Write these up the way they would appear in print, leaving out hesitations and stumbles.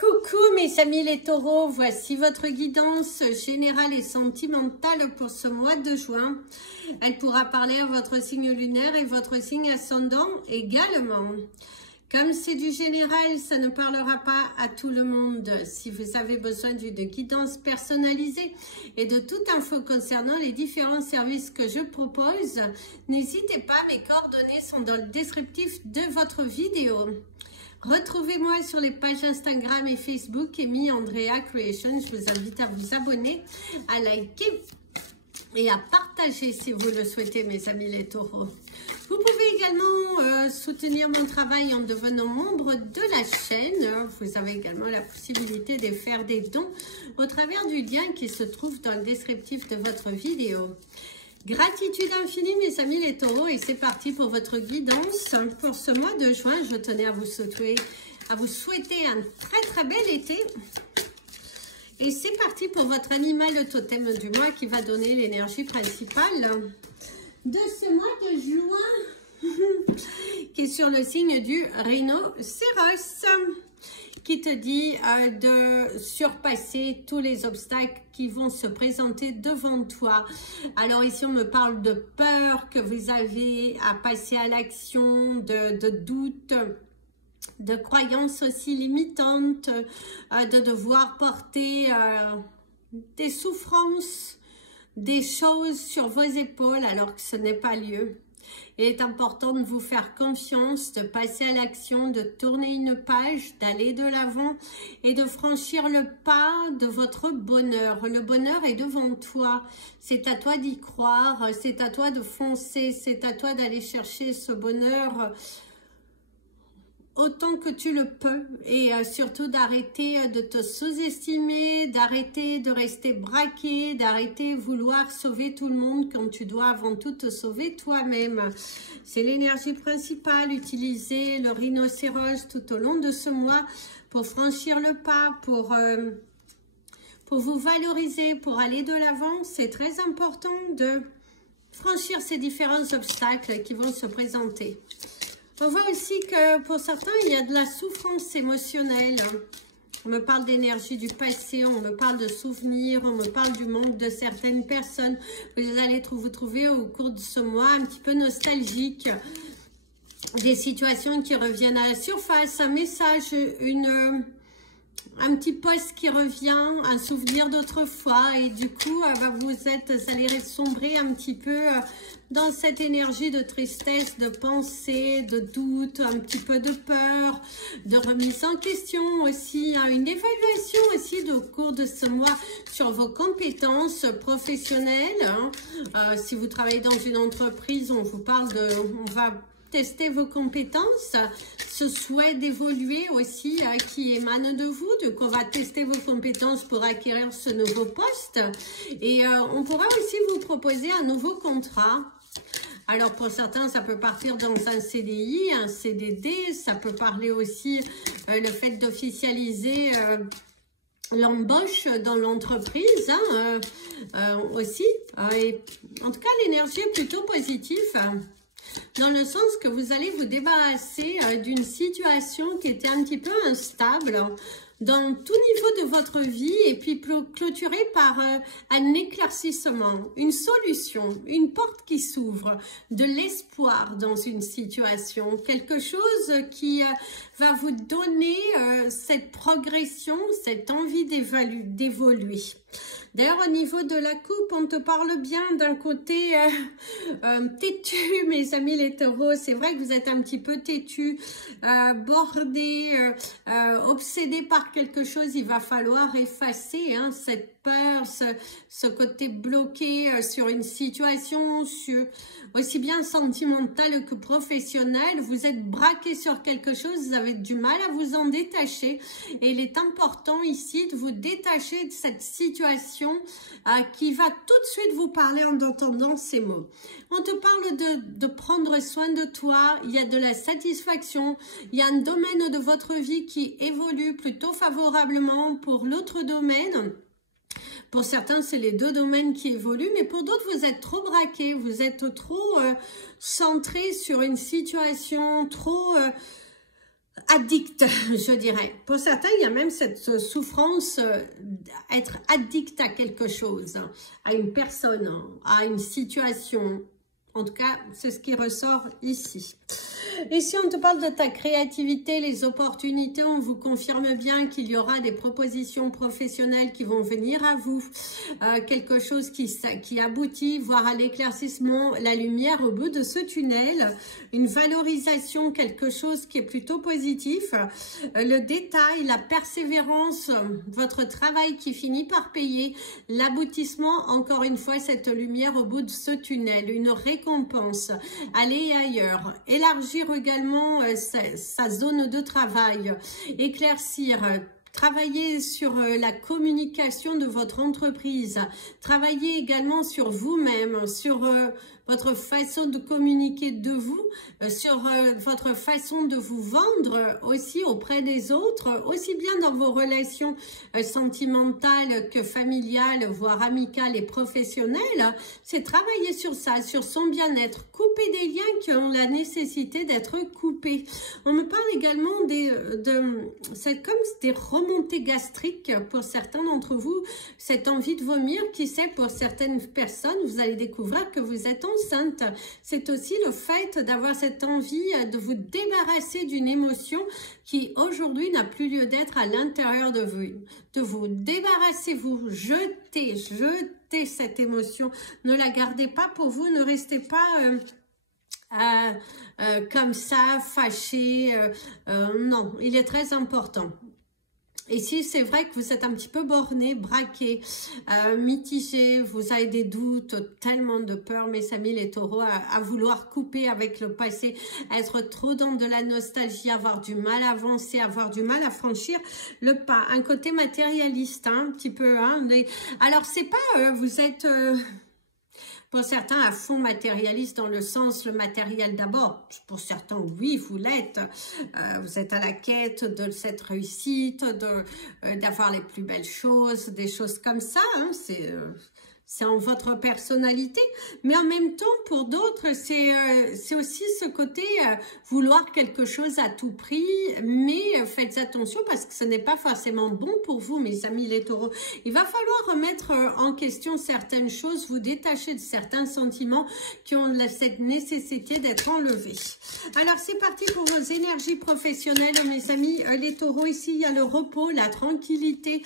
Coucou mes amis les taureaux, voici votre guidance générale et sentimentale pour ce mois de juin. Elle pourra parler à votre signe lunaire et votre signe ascendant également. Comme c'est du général, ça ne parlera pas à tout le monde. Si vous avez besoin d'une guidance personnalisée et de toute info concernant les différents services que je propose, n'hésitez pas, mes coordonnées sont dans le descriptif de votre vidéo. Retrouvez-moi sur les pages Instagram et Facebook Amy Andrea Creation. Je vous invite à vous abonner, à liker et à partager si vous le souhaitez, mes amis les taureaux. Vous pouvez également soutenir mon travail en devenant membre de la chaîne. Vous avez également la possibilité de faire des dons au travers du lien qui se trouve dans le descriptif de votre vidéo. Gratitude infinie mes amis les taureaux et c'est parti pour votre guidance pour ce mois de juin. Je tenais à vous souhaiter un très bel été. Et c'est parti pour votre animal totem du mois qui va donner l'énergie principale de ce mois de juin qui est sur le signe du rhinocéros, qui te dit de surpasser tous les obstacles qui vont se présenter devant toi. Alors ici, on me parle de peur que vous avez à passer à l'action, de doutes, de croyances aussi limitantes, de devoir porter des souffrances, des choses sur vos épaules alors que ce n'est pas lieu. Il est important de vous faire confiance, de passer à l'action, de tourner une page, d'aller de l'avant et de franchir le pas de votre bonheur. Le bonheur est devant toi. C'est à toi d'y croire, c'est à toi de foncer, c'est à toi d'aller chercher ce bonheur autant que tu le peux et surtout d'arrêter de te sous-estimer, d'arrêter de rester braqué, d'arrêter de vouloir sauver tout le monde quand tu dois avant tout te sauver toi-même. C'est l'énergie principale, utiliser le rhinocéros tout au long de ce mois pour franchir le pas, pour vous valoriser, pour aller de l'avant. C'est très important de franchir ces différents obstacles qui vont se présenter. On voit aussi que pour certains, il y a de la souffrance émotionnelle. On me parle d'énergie du passé, on me parle de souvenirs, on me parle du manque de certaines personnes. Vous allez vous trouver au cours de ce mois un petit peu nostalgique. Des situations qui reviennent à la surface, un message, un petit post qui revient, un souvenir d'autrefois. Et du coup, vous allez sombrer un petit peu dans cette énergie de tristesse, de pensée, de doute, un petit peu de peur, de remise en question aussi, une évaluation aussi au cours de ce mois sur vos compétences professionnelles. Si vous travaillez dans une entreprise, on va tester vos compétences, ce souhait d'évoluer aussi qui émane de vous. Donc, on va tester vos compétences pour acquérir ce nouveau poste. Et on pourra aussi vous proposer un nouveau contrat. Alors, pour certains, ça peut partir dans un CDI, un CDD. Ça peut parler aussi le fait d'officialiser l'embauche dans l'entreprise aussi. Et, en tout cas, l'énergie est plutôt positive. Dans le sens que vous allez vous débarrasser d'une situation qui était un petit peu instable dans tout niveau de votre vie et puis clôturée par un éclaircissement, une solution, une porte qui s'ouvre, de l'espoir dans une situation, quelque chose qui va vous donner cette progression, cette envie d'évoluer. D'ailleurs, au niveau de la coupe, on te parle bien d'un côté têtu, mes amis les taureaux. C'est vrai que vous êtes un petit peu têtu, bordé, obsédé par quelque chose. Il va falloir effacer cette peur, ce côté bloqué sur une situation, aussi bien sentimentale que professionnelle. Vous êtes braqué sur quelque chose, vous avez du mal à vous en détacher. Et il est important ici de vous détacher de cette situation qui va tout de suite vous parler en entendant ces mots. On te parle de prendre soin de toi, il y a de la satisfaction, il y a un domaine de votre vie qui évolue plutôt favorablement pour l'autre domaine. Pour certains, c'est les deux domaines qui évoluent, mais pour d'autres, vous êtes trop braqué, vous êtes trop centré sur une situation, trop addict, je dirais. Pour certains, il y a même cette souffrance, être addict à quelque chose, à une personne, à une situation. En tout cas, c'est ce qui ressort ici. Et si on te parle de ta créativité, les opportunités, on vous confirme bien qu'il y aura des propositions professionnelles qui vont venir à vous. Quelque chose qui aboutit, voire à l'éclaircissement, la lumière au bout de ce tunnel. Une valorisation, quelque chose qui est plutôt positif. Le détail, la persévérance, votre travail qui finit par payer. L'aboutissement, encore une fois, cette lumière au bout de ce tunnel. Une récompense. Aller ailleurs. Élargir également sa zone de travail, éclaircir, travailler sur la communication de votre entreprise, travailler également sur vous-même, sur votre façon de communiquer de vous, sur votre façon de vous vendre aussi auprès des autres, aussi bien dans vos relations sentimentales que familiales, voire amicales et professionnelles. C'est travailler sur ça, sur son bien-être, couper des liens qui ont la nécessité d'être coupés. On me parle également c'est comme des remontées gastriques pour certains d'entre vous, cette envie de vomir, qui sait, pour certaines personnes, vous allez découvrir que vous êtes enceinte. C'est aussi le fait d'avoir cette envie de vous débarrasser d'une émotion qui aujourd'hui n'a plus lieu d'être à l'intérieur de vous. De vous débarrassez-vous, jetez cette émotion, ne la gardez pas pour vous, ne restez pas comme ça, fâché. Non, il est très important. Ici, c'est vrai que vous êtes un petit peu borné, braqué, mitigé, vous avez des doutes, tellement de peur, mes amis les taureaux, à vouloir couper avec le passé, à être trop dans de la nostalgie, avoir du mal à avancer, avoir du mal à franchir le pas. Un côté matérialiste, hein, un petit peu. Hein, alors, c'est pas, vous êtes... pour certains, à fond matérialiste dans le sens, le matériel d'abord. Pour certains, oui, vous l'êtes. Vous êtes à la quête de cette réussite, d'avoir les plus belles choses, des choses comme ça. Hein, c'est en votre personnalité. Mais en même temps, pour d'autres, c'est aussi ce côté vouloir quelque chose à tout prix. Mais faites attention parce que ce n'est pas forcément bon pour vous, mes amis les taureaux. Il va falloir remettre en question certaines choses, vous détacher de certains sentiments qui ont cette nécessité d'être enlevés. Alors, c'est parti pour vos énergies professionnelles, mes amis les taureaux. Ici, il y a le repos, la tranquillité.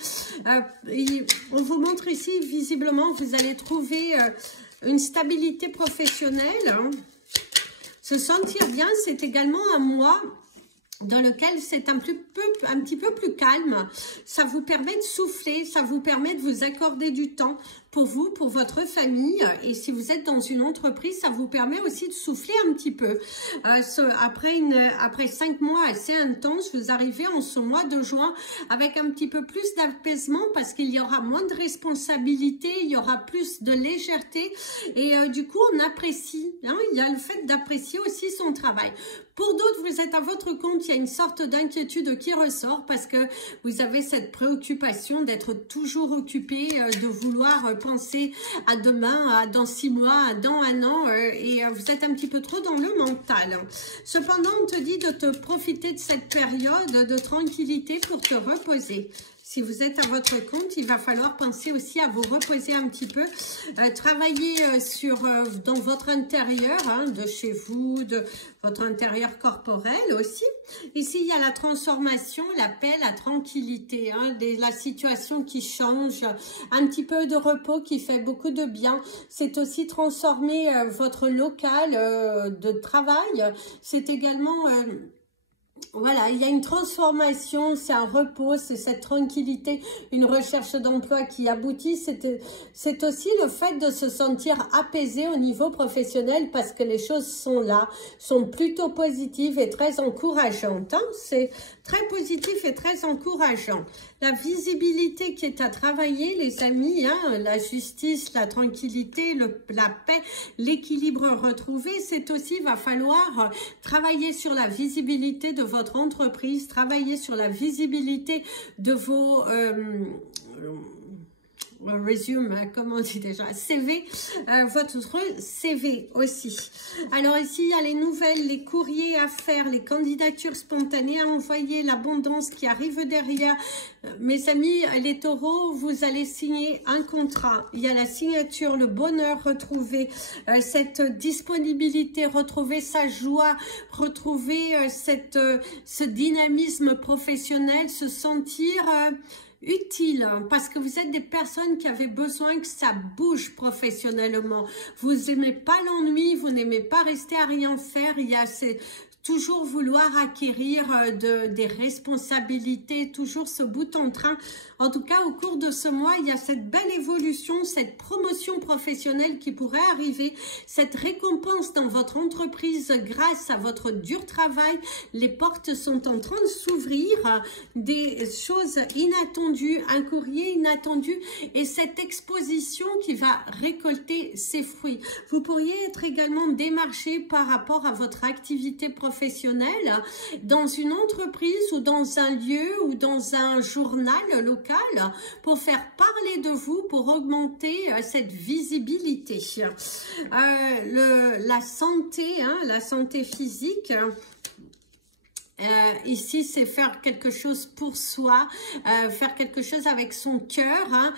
On vous montre ici, visiblement, vous allez trouver une stabilité professionnelle. Hein. Se sentir bien, c'est également un mois dans lequel c'est un petit peu plus calme. Ça vous permet de souffler, ça vous permet de vous accorder du temps pour vous, pour votre famille. Et si vous êtes dans une entreprise, ça vous permet aussi de souffler un petit peu. Après 5 mois assez intenses, vous arrivez en ce mois de juin avec un petit peu plus d'apaisement parce qu'il y aura moins de responsabilités, il y aura plus de légèreté et du coup on apprécie. Hein, il y a le fait d'apprécier aussi son travail. Pour d'autres, vous êtes à votre compte, il y a une sorte d'inquiétude qui ressort parce que vous avez cette préoccupation d'être toujours occupé, de vouloir penser à demain, à dans 6 mois, à dans 1 an et vous êtes un petit peu trop dans le mental. Cependant, on te dit de te profiter de cette période de tranquillité pour te reposer. Si vous êtes à votre compte, il va falloir penser aussi à vous reposer un petit peu, travailler dans votre intérieur, hein, de chez vous, de votre intérieur corporel aussi. Ici, il y a la transformation, la paix, la tranquillité, hein, la situation qui change, un petit peu de repos qui fait beaucoup de bien. C'est aussi transformer votre local de travail. C'est également... voilà, il y a une transformation, c'est un repos, c'est cette tranquillité, une recherche d'emploi qui aboutit. C'est aussi le fait de se sentir apaisé au niveau professionnel parce que les choses sont là, sont plutôt positives et très encourageantes. Hein. C'est très positif et très encourageant. La visibilité qui est à travailler, les amis, hein, la justice, la tranquillité, la paix, l'équilibre retrouvé, c'est aussi, va falloir travailler sur la visibilité de votre entreprise, travailler sur la visibilité de vos... resume, comment on dit déjà, CV, votre CV aussi. Alors ici, il y a les nouvelles, les courriers à faire, les candidatures spontanées à envoyer, l'abondance qui arrive derrière. Mes amis, les taureaux, vous allez signer un contrat. Il y a la signature, le bonheur retrouvé, cette disponibilité, retrouver sa joie, retrouver ce dynamisme professionnel, se sentir utile, parce que vous êtes des personnes qui avaient besoin que ça bouge professionnellement. Vous n'aimez pas l'ennui, vous n'aimez pas rester à rien faire. Il y a toujours vouloir acquérir des responsabilités, toujours ce bout en train. En tout cas, au cours de ce mois, il y a cette belle évolution, cette promotion professionnelle qui pourrait arriver, cette récompense dans votre entreprise grâce à votre dur travail. Les portes sont en train de s'ouvrir, des choses inattendues, un courrier inattendu et cette exposition qui va récolter ses fruits. Vous pourriez être également démarché par rapport à votre activité professionnelle dans une entreprise ou dans un lieu ou dans un journal local pour faire parler de vous, pour augmenter cette visibilité. La santé, la santé physique. Ici, c'est faire quelque chose pour soi, faire quelque chose avec son cœur.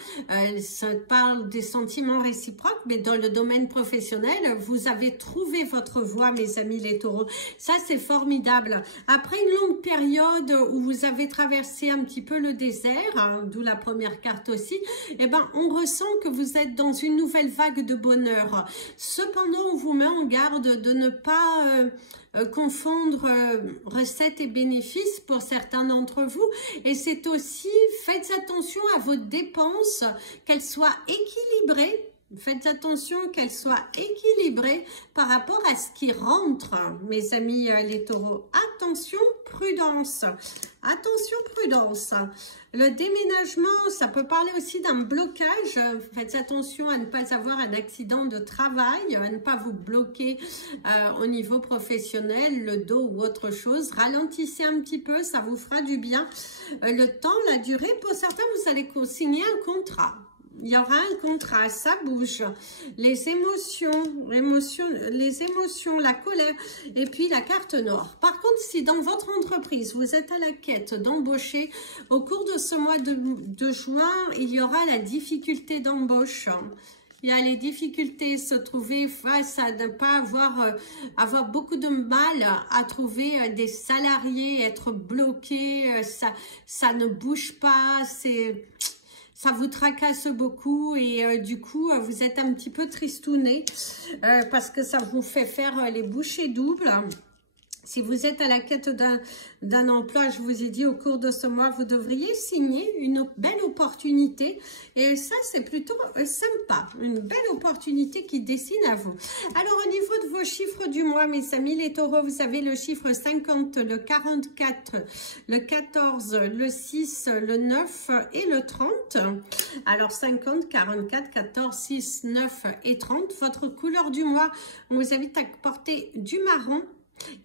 Ça parle des sentiments réciproques, mais dans le domaine professionnel, vous avez trouvé votre voie, mes amis les taureaux. Ça, c'est formidable. Après une longue période où vous avez traversé un petit peu le désert, d'où la première carte aussi, eh ben, on ressent que vous êtes dans une nouvelle vague de bonheur. Cependant, on vous met en garde de ne pas confondre recettes et bénéfices pour certains d'entre vous, et c'est aussi, faites attention à vos dépenses, qu'elles soient équilibrées. Faites attention qu'elles soient équilibrées par rapport à ce qui rentre, mes amis les taureaux. Attention, prudence. Attention, prudence. Le déménagement, ça peut parler aussi d'un blocage. Faites attention à ne pas avoir un accident de travail, à ne pas vous bloquer au niveau professionnel, le dos ou autre chose. Ralentissez un petit peu, ça vous fera du bien. Le temps, la durée, pour certains, vous allez signer un contrat. Il y aura un contrat, ça bouge. Les émotions, la colère et puis la carte noire. Par contre, si dans votre entreprise, vous êtes à la quête d'embaucher, au cours de ce mois de juin, il y aura la difficulté d'embauche. Il y a les difficultés, se trouver face à ne pas avoir beaucoup de mal à trouver des salariés, être bloqué, ça ne bouge pas, ça vous tracasse beaucoup et du coup, vous êtes un petit peu tristouné parce que ça vous fait faire les bouchées doubles. Si vous êtes à la quête d'un emploi, je vous ai dit au cours de ce mois, vous devriez signer une belle opportunité. Et ça, c'est plutôt sympa. Une belle opportunité qui dessine à vous. Alors, au niveau de vos chiffres du mois, mes amis, les taureaux, vous avez le chiffre 50, le 44, le 14, le 6, le 9 et le 30. Alors, 50, 44, 14, 6, 9 et 30. Votre couleur du mois, on vous invite à porter du marron.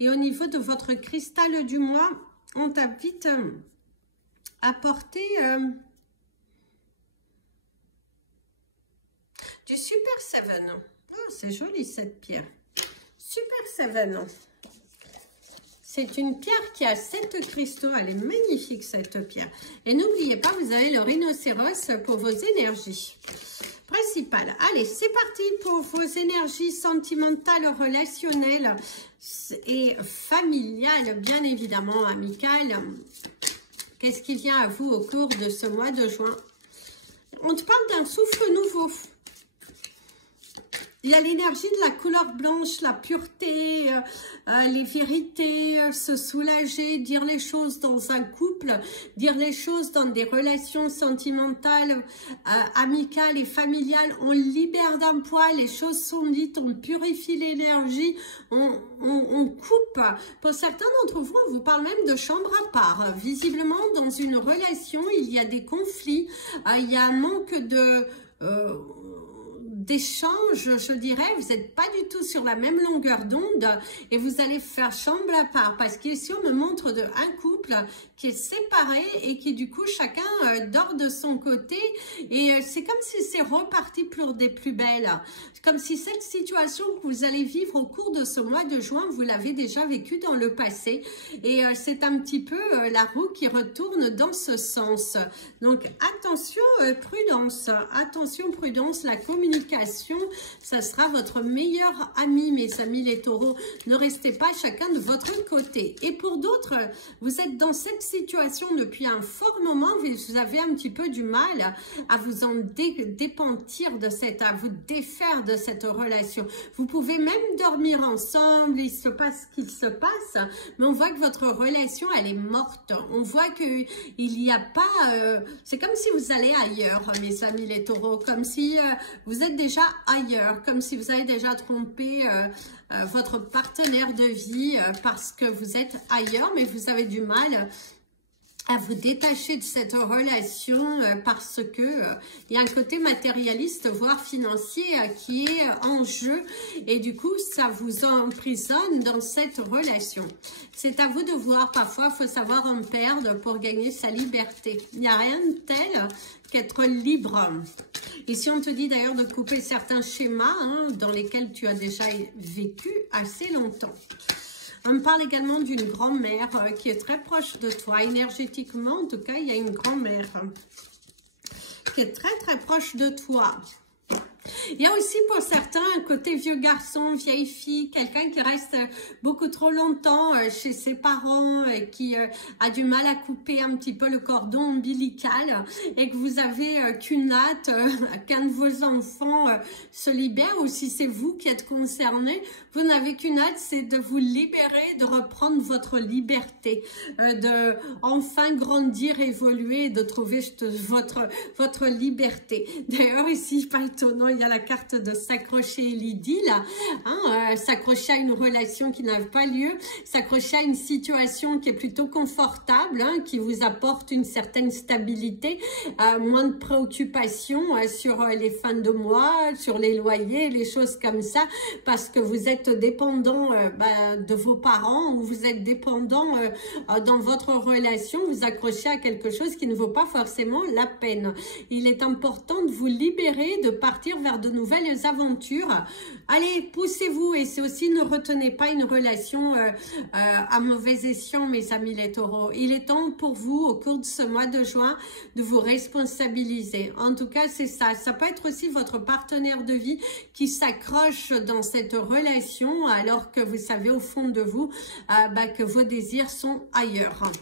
Et au niveau de votre cristal du mois, on t'invite à porter du Super 7. Oh, c'est joli cette pierre. Super 7. C'est une pierre qui a 7 cristaux. Elle est magnifique cette pierre. Et n'oubliez pas, vous avez le rhinocéros pour vos énergies principales. Allez, c'est parti pour vos énergies sentimentales, relationnelles et familiales, bien évidemment, amicales. Qu'est-ce qui vient à vous au cours de ce mois de juin? On te parle d'un souffle nouveau. Il y a l'énergie de la couleur blanche, la pureté, les vérités, se soulager, dire les choses dans un couple, dire les choses dans des relations sentimentales, amicales et familiales. On libère d'un poids, les choses sont dites, on purifie l'énergie, on coupe. Pour certains d'entre vous, on vous parle même de chambre à part. Visiblement, dans une relation, il y a des conflits, il y a un manque d'échange, je dirais. Vous n'êtes pas du tout sur la même longueur d'onde et vous allez faire chambre à part parce qu'ici on me montre un couple qui est séparé et qui du coup chacun dort de son côté et c'est comme si c'est reparti pour des plus belles. Comme si cette situation que vous allez vivre au cours de ce mois de juin, vous l'avez déjà vécue dans le passé et c'est un petit peu la roue qui retourne dans ce sens. Donc attention, prudence, la communication, ça sera votre meilleur ami, mes amis les taureaux. Ne restez pas chacun de votre côté. Et pour d'autres, vous êtes dans cette situation depuis un fort moment, vous avez un petit peu du mal à vous en dépentir de à vous défaire de cette relation. Vous pouvez même dormir ensemble, il se passe ce qu'il se passe, mais on voit que votre relation, elle est morte. On voit qu'il n'y a pas... c'est comme si vous allez ailleurs, mes amis les taureaux, comme si vous êtes déjà ailleurs, comme si vous avez déjà trompé votre partenaire de vie parce que vous êtes ailleurs, mais vous avez du mal à vous détacher de cette relation parce que il y a un côté matérialiste voire financier qui est en jeu et du coup ça vous emprisonne dans cette relation. C'est à vous de voir, parfois il faut savoir en perdre pour gagner sa liberté. Il n'y a rien de tel qu'être libre. Ici on te dit d'ailleurs de couper certains schémas dans lesquels tu as déjà vécu assez longtemps. On me parle également d'une grand-mère qui est très proche de toi. Énergétiquement, en tout cas, il y a une grand-mère qui est très très proche de toi. Il y a aussi pour certains un côté vieux garçon, vieille fille, quelqu'un qui reste beaucoup trop longtemps chez ses parents et qui a du mal à couper un petit peu le cordon ombilical et que vous avez qu'une hâte qu'un de vos enfants se libère, ou si c'est vous qui êtes concerné, vous n'avez qu'une hâte, c'est de vous libérer, de reprendre votre liberté, de enfin grandir, évoluer, de trouver votre liberté. D'ailleurs ici, pas étonnant, il y a la carte de s'accrocher l'idylle, s'accrocher à une relation qui n'a pas lieu, s'accrocher à une situation qui est plutôt confortable, qui vous apporte une certaine stabilité, moins de préoccupations sur les fins de mois, sur les loyers, les choses comme ça, parce que vous êtes dépendant de vos parents ou vous êtes dépendant dans votre relation, vous accrochez à quelque chose qui ne vaut pas forcément la peine. Il est important de vous libérer, de partir vers de nouvelles aventures. Allez, poussez-vous et c'est aussi ne retenez pas une relation à mauvais escient, mes amis les taureaux. Il est temps pour vous, au cours de ce mois de juin, de vous responsabiliser. En tout cas, c'est ça. Ça peut être aussi votre partenaire de vie qui s'accroche dans cette relation alors que vous savez au fond de vous que vos désirs sont ailleurs.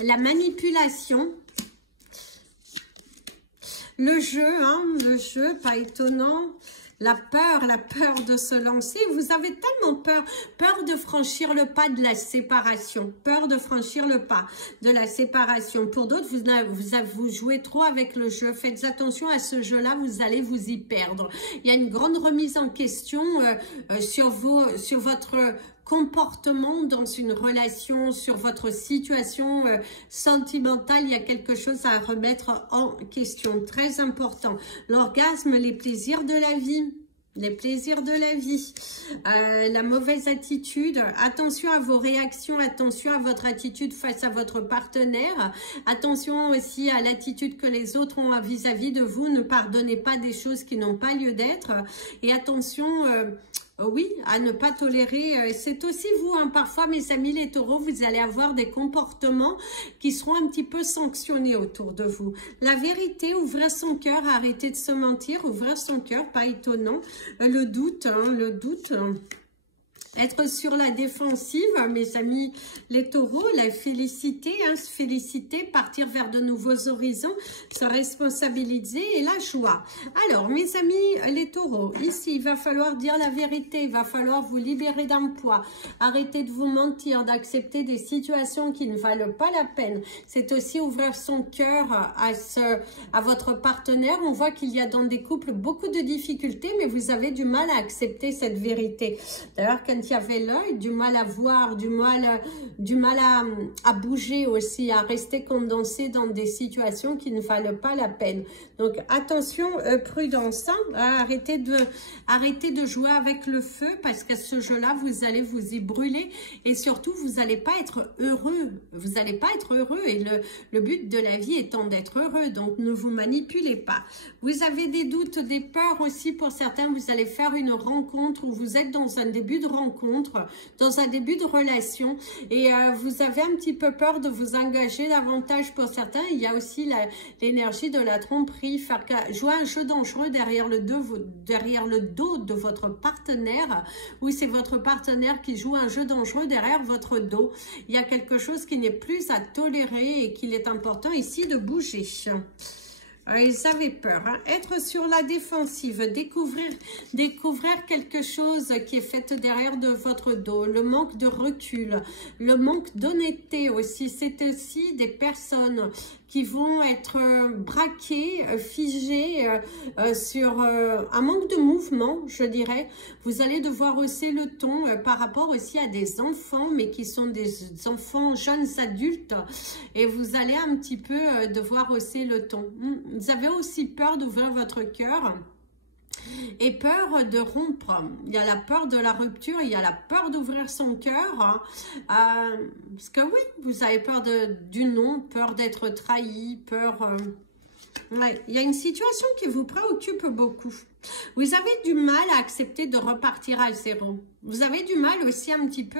La manipulation. Le jeu, pas étonnant. La peur de se lancer. Vous avez tellement peur de franchir le pas de la séparation, peur de franchir le pas de la séparation. Pour d'autres, vous jouez trop avec le jeu. Faites attention à ce jeu-là, vous allez vous y perdre. Il y a une grande remise en question sur votre comportement dans une relation, sur votre situation sentimentale. Il y a quelque chose à remettre en question, très important. L'orgasme, les plaisirs de la vie. Les plaisirs de la vie, la mauvaise attitude, attention à vos réactions, attention à votre attitude face à votre partenaire, attention aussi à l'attitude que les autres ont vis-à-vis de vous, ne pardonnez pas des choses qui n'ont pas lieu d'être et attention... oui, à ne pas tolérer, c'est aussi vous, parfois mes amis les taureaux, vous allez avoir des comportements qui seront un petit peu sanctionnés autour de vous. La vérité, ouvrir son cœur, arrêter de se mentir, ouvrir son cœur, pas étonnant. Le doute, être sur la défensive, mes amis les taureaux, la félicité, se féliciter, partir vers de nouveaux horizons, se responsabiliser et la joie. Alors, mes amis les taureaux, ici, il va falloir dire la vérité, il va falloir vous libérer d'un poids, arrêter de vous mentir, d'accepter des situations qui ne valent pas la peine. C'est aussi ouvrir son cœur à votre partenaire. On voit qu'il y a dans des couples beaucoup de difficultés, mais vous avez du mal à accepter cette vérité. D'ailleurs, quand il y avait l'œil, du mal à voir, du mal à bouger aussi, à rester condensé dans des situations qui ne valent pas la peine. Donc attention, prudence, hein, arrêtez de jouer avec le feu parce qu'à ce jeu-là, vous allez vous y brûler et surtout, vous n'allez pas être heureux. Vous n'allez pas être heureux et le but de la vie étant d'être heureux. Donc ne vous manipulez pas. Vous avez des doutes, des peurs aussi pour certains. Vous allez faire une rencontre où vous êtes dans un début de rencontre, dans un début de relation et vous avez un petit peu peur de vous engager davantage pour certains. Il y a aussi l'énergie de la tromperie, faire jouer un jeu dangereux derrière le dos de votre partenaire. Oui, c'est votre partenaire qui joue un jeu dangereux derrière votre dos. Il y a quelque chose qui n'est plus à tolérer et qu'il est important ici de bouger. Ils avaient peur, hein. Être sur la défensive, découvrir quelque chose qui est fait derrière de votre dos, le manque de recul, le manque d'honnêteté aussi. C'est aussi des personnes qui vont être braquées, figées sur un manque de mouvement, je dirais. Vous allez devoir hausser le ton par rapport aussi à des enfants, mais qui sont des enfants jeunes adultes. Et vous allez un petit peu devoir hausser le ton. Vous avez aussi peur d'ouvrir votre cœur. Et peur de rompre. Il y a la peur de la rupture, il y a la peur d'ouvrir son cœur. Parce que oui, vous avez peur du non, peur d'être trahi, peur... Ouais, il y a une situation qui vous préoccupe beaucoup. Vous avez du mal à accepter de repartir à zéro. Vous avez du mal aussi un petit peu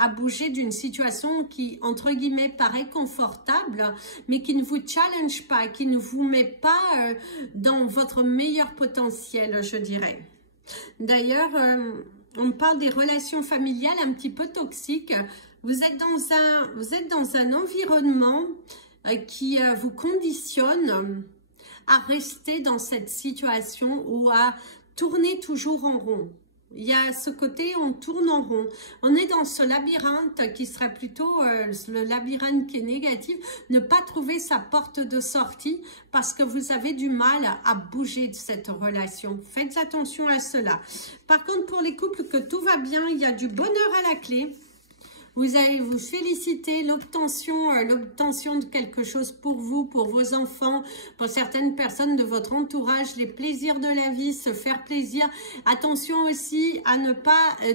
à bouger d'une situation qui, entre guillemets, paraît confortable, mais qui ne vous challenge pas, qui ne vous met pas dans votre meilleur potentiel, je dirais. D'ailleurs, on parle des relations familiales un petit peu toxiques. Vous êtes dans un environnement qui vous conditionne à rester dans cette situation ou à tourner toujours en rond. Il y a ce côté, on tourne en rond. On est dans ce labyrinthe qui serait plutôt le labyrinthe qui est négatif. Ne pas trouver sa porte de sortie parce que vous avez du mal à bouger de cette relation. Faites attention à cela. Par contre, pour les couples que tout va bien, il y a du bonheur à la clé. Vous allez vous féliciter, l'obtention de quelque chose pour vous, pour vos enfants, pour certaines personnes de votre entourage, les plaisirs de la vie, se faire plaisir. Attention aussi à ne pas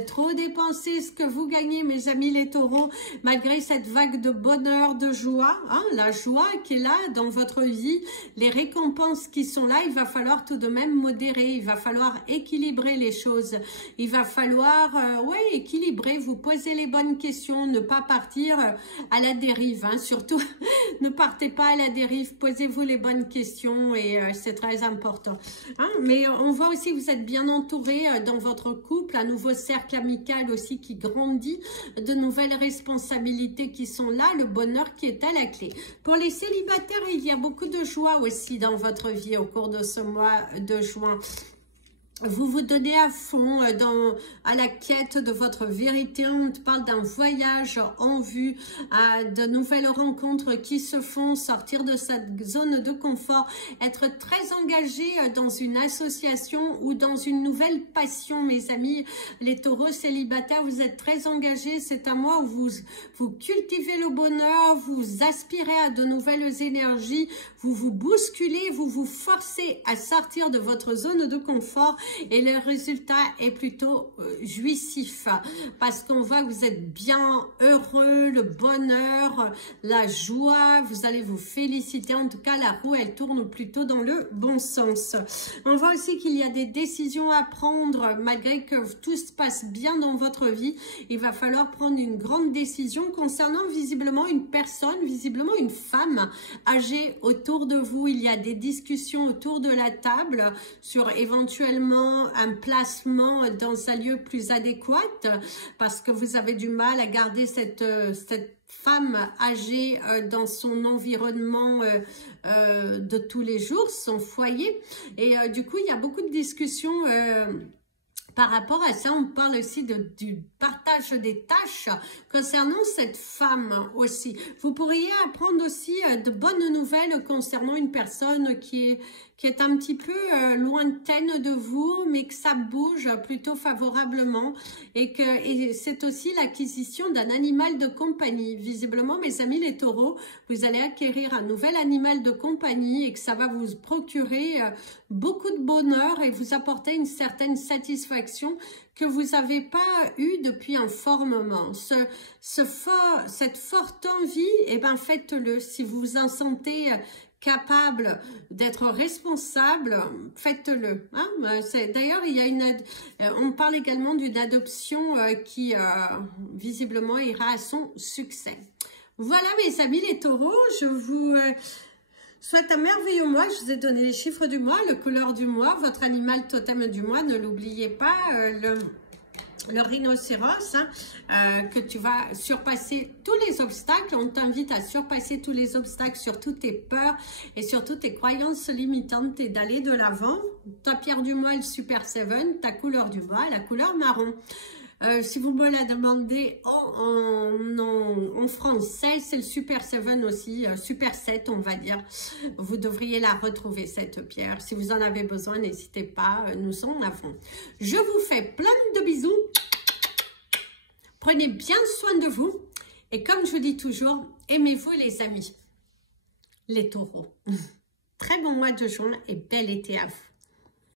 trop dépenser ce que vous gagnez, mes amis les taureaux, malgré cette vague de bonheur, de joie, hein, la joie qui est là dans votre vie, les récompenses qui sont là, il va falloir tout de même modérer, il va falloir équilibrer les choses, il va falloir équilibrer, vous poser les bonnes questions, ne pas partir à la dérive, hein. Surtout ne partez pas à la dérive, posez-vous les bonnes questions et c'est très important, hein. Mais on voit aussi que vous êtes bien entouré dans votre couple, un nouveau cercle amical aussi qui grandit, de nouvelles responsabilités qui sont là, le bonheur qui est à la clé. Pour les célibataires, il y a beaucoup de joie aussi dans votre vie au cours de ce mois de juin. Vous vous donnez à fond à la quête de votre vérité. On parle d'un voyage en vue, de nouvelles rencontres qui se font, sortir de cette zone de confort, être très engagé dans une association ou dans une nouvelle passion, mes amis. Les taureaux célibataires, vous êtes très engagés. C'est un mois où vous cultivez le bonheur, vous aspirez à de nouvelles énergies, vous vous bousculez, vous vous forcez à sortir de votre zone de confort. Et le résultat est plutôt jouissif parce qu'on voit que vous êtes bien heureux, le bonheur, la joie, vous allez vous féliciter. En tout cas, la roue, elle tourne plutôt dans le bon sens. On voit aussi qu'il y a des décisions à prendre malgré que tout se passe bien dans votre vie. Il va falloir prendre une grande décision concernant visiblement une personne, visiblement une femme âgée autour de vous. Il y a des discussions autour de la table sur éventuellement un placement dans un lieu plus adéquat parce que vous avez du mal à garder cette femme âgée dans son environnement de tous les jours, son foyer. Et du coup, il y a beaucoup de discussions Par rapport à ça, on parle aussi du partage des tâches concernant cette femme aussi. Vous pourriez apprendre aussi de bonnes nouvelles concernant une personne qui est un petit peu lointaine de vous, mais que ça bouge plutôt favorablement. Et c'est aussi l'acquisition d'un animal de compagnie. Visiblement, mes amis les taureaux, vous allez acquérir un nouvel animal de compagnie et que ça va vous procurer beaucoup de bonheur et vous apporter une certaine satisfaction que vous n'avez pas eu depuis un fort moment. Cette forte envie, eh ben faites-le. Si vous vous en sentez capable d'être responsable, faites-le. Hein? D'ailleurs, il y a on parle également d'une adoption qui visiblement ira à son succès. Voilà mes amis les taureaux, je vous souhaite un merveilleux mois. Je vous ai donné les chiffres du mois, le couleur du mois, votre animal totem du mois, ne l'oubliez pas, le rhinocéros, hein, que tu vas surpasser tous les obstacles. On t'invite à surpasser tous les obstacles sur toutes tes peurs et sur toutes tes croyances limitantes et d'aller de l'avant. Ta pierre du mois, le Super 7, ta couleur du mois, la couleur marron. Si vous me la demandez en français, c'est le Super 7 aussi, Super 7 on va dire. Vous devriez la retrouver cette pierre. Si vous en avez besoin, n'hésitez pas, nous en avons. Je vous fais plein de bisous. Prenez bien soin de vous. Et comme je vous dis toujours, aimez-vous les amis, les taureaux. Très bon mois de juin et bel été à vous.